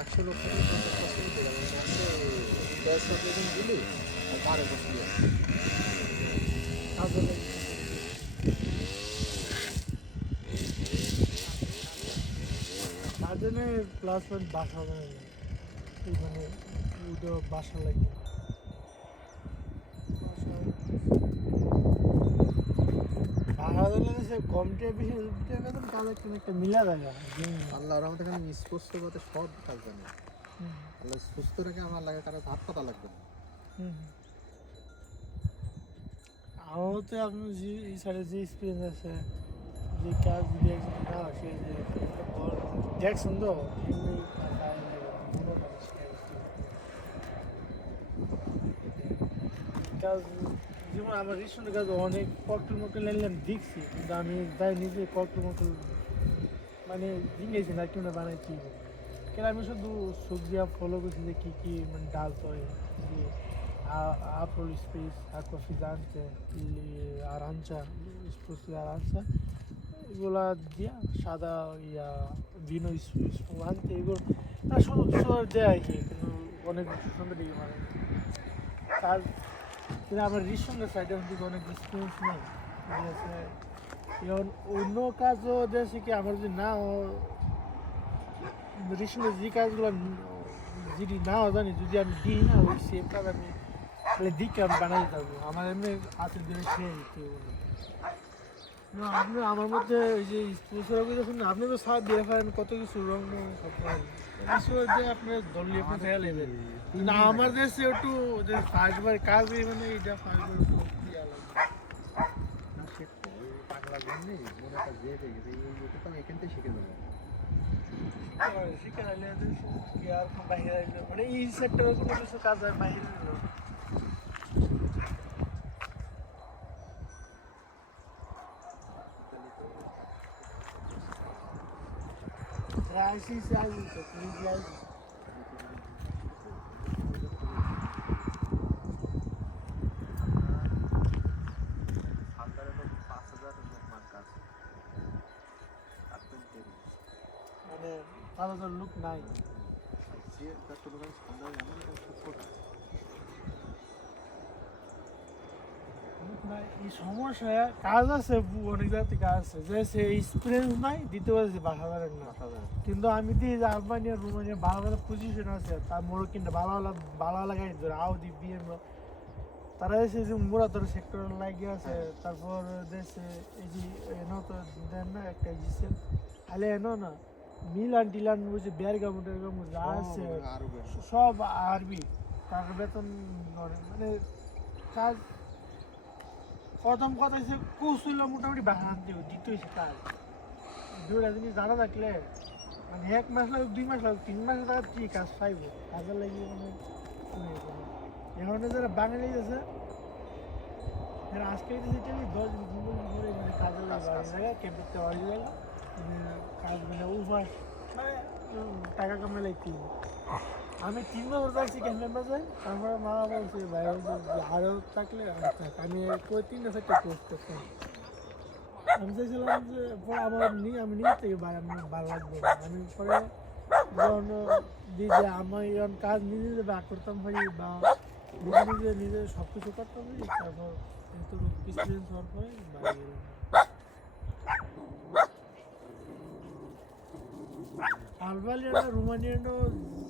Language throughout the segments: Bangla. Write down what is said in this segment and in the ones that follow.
100 লোক থাকলে 50% উঠে গেল, একশো গ্যাস সাপ্লাই দিলি আর বারো বছর কাজে লাগে তার জন্য প্লাস পয়েন্ট বাসা বানাই এই মানে ওটা বাসা লাগে ভাড়া দিলে সে কমটে বেশি বেতন তাহলে একটা মিলা যায় আল্লাহ রহমতে এখানে মিস করতে করতে সব কাজ জানে। আল্লাহ সুস্থ রেখে আমার লাগে কারো হাত পাতা লাগবে না। আমারও তো আপনার যে এই সাইডে যে এক্সপিরিয়েন্স আছে যে কাজ যদি একজন না সে যে দেখছেন তো এমনি কাজ যেমন আমার রিসেন্ট কাজ অনেক ককটেল মকটেল নিলাম দেখছি কিন্তু আমি যাই নিজে ককটেল মকটেল মানে জিনিয়েছি না কেউ না বানাইছি কেন আমি শুধু সবজি ফলো করছি যে কী কী মানে ডালতে হয় যে apro gli space, acqua frizzante, arancia, spruce di arancia, এগুলা দিয়া সাদা ইয়া ভিনো স্পুমান্তে এগুলো না শুধু সুন্দর দেয় আর কি কিন্তু অনেক সুন্দর দিকে মানে কাজ কিন্তু আমার রিসেন্টের সাইডে দিকে অনেক এক্সপিরিয়েন্স নেই ঠিক আছে এখন অন্য কাজও দেখছি কি আমার যদি না রিসেন্টের যে কাজগুলো যদি নাও জানি যদি আমি দিই না ওই সেম কাজ আমি তাহলে দিকে আমি বানাই থাকবো আমার এমনি আছে দিনে খেয়ে দিতে না আপনি আমার মধ্যে ওই যে স্পোর্টসের দেখুন না আপনি তো সার দিয়ে ফেলেন কত কিছু রং সব কিছু যে আপনার দলীয় আপনি খেয়াল নেবেন না আমার দেশে একটু যে ফার্স্টবার কাজ মানে এটা ফার্স্টবার পাগলা জন্যে মনে একটা যে পেয়ে গেছে এই তো আমি এখান থেকে শিখে দেবো। শিখে নিলে আর বাইরে মানে এই সেক্টরে কোনো কিছু কাজ হয় বাইরে Así se hace, মানে আলাদা লুক নাই এই সমস্যা কাজ আছে অনেক জায়গাতে কাজ আছে যে সে এক্সপিরিয়েন্স নাই দিতে পারছে বাসাদারের না কিন্তু আমি দিই যে আলবানিয়া রোমানিয়া ভালো ভালো পজিশন আছে তার মোড় কিনতে ভালো ভালো গাড়ি ধরে আউদি বিএমডব্লিউ তারা এসে যে মোড়াতর সেক্টর লাগিয়ে আছে তারপর দেশে এই যে এনো তো দেন না একটা জিসেল আলে এনো না মিলান টিলান বুঝে বেরগাম টেরগাম যা আছে সব আরবি তার বেতন মানে কাজ প্রথম কথা হচ্ছে কৌশল্য মোটামুটি বাহাতে দিতে হয়েছে কাজ দুইটা জিনিস জানা থাকলে মানে 1 মাস লাগুক 2 মাস লাগুক 3 মাস টাকা কি কাজ পাইব কাজের লাগিয়ে মানে এখন যারা বাঙালি আছে এরা আজকে ডিজিটালি 10 দিন 15 দিন ধরে মানে কাজের লাগে ক্যাম্পেতে বাড়ি যায় কাজ মানে উপাস মানে টাকা কামালে কি আমি 3 বছর থাকছি ক্যাম্পে যাই তারপরে মা বলছে ভাই আরও থাকলে আমি কই 3-4টা কোর্স করতাম আমি চাইছিলাম যে আমার আমি নিয়ে থেকে ভাই আমি ভালো লাগবে আমি পরে যখন যে আমার যখন কাজ নিজে নিজে ভাগ করতাম ভাই বা নিজে নিজে নিজে সব কিছু করতাম ভাই তারপর একটু এক্সপিরিয়েন্স হওয়ার পরে বাইরে গেলাম আলবানিয়ানো রোমানিয়ানো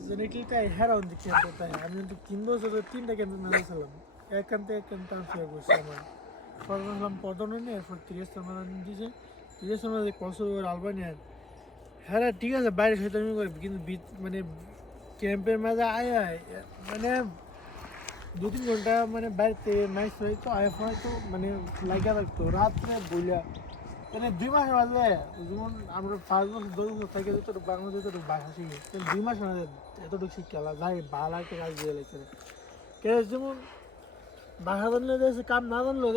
জেনেটিকটা হেরাউন দিকে তাই আমি কিন্তু 3 বছর 3টা ক্যাম্পে ম্যানেজার ছিলাম এক ক্যাম্প ট্রান্সফার করছি আমার প্রথম হলাম পদনে নিয়ে এরপর 30 নম্বর দিয়েছে 30 নম্বর কসোভোর আলবানিয়ান হ্যাঁ ঠিক আছে বাইরে শয়তানি করে কিন্তু মানে ক্যাম্পের মাঝে আয় মানে 2-3 ঘন্টা মানে বাড়িতে নাইস হয়তো আয় হয়তো মানে লাগা লাগতো রাত্রে বইলা মানে 2 মাস মাঝে যেমন আমরা 5 বছর 10 বছর থেকে যতটুকু বাংলা যতটুকু ভাষা শিখি 2 মাস মাঝে এতটুকু শিক্ষা যায় ভালো একটা কাজ দিয়ে লাগছে যেমন ভাষা জানলে কাম না জানলেও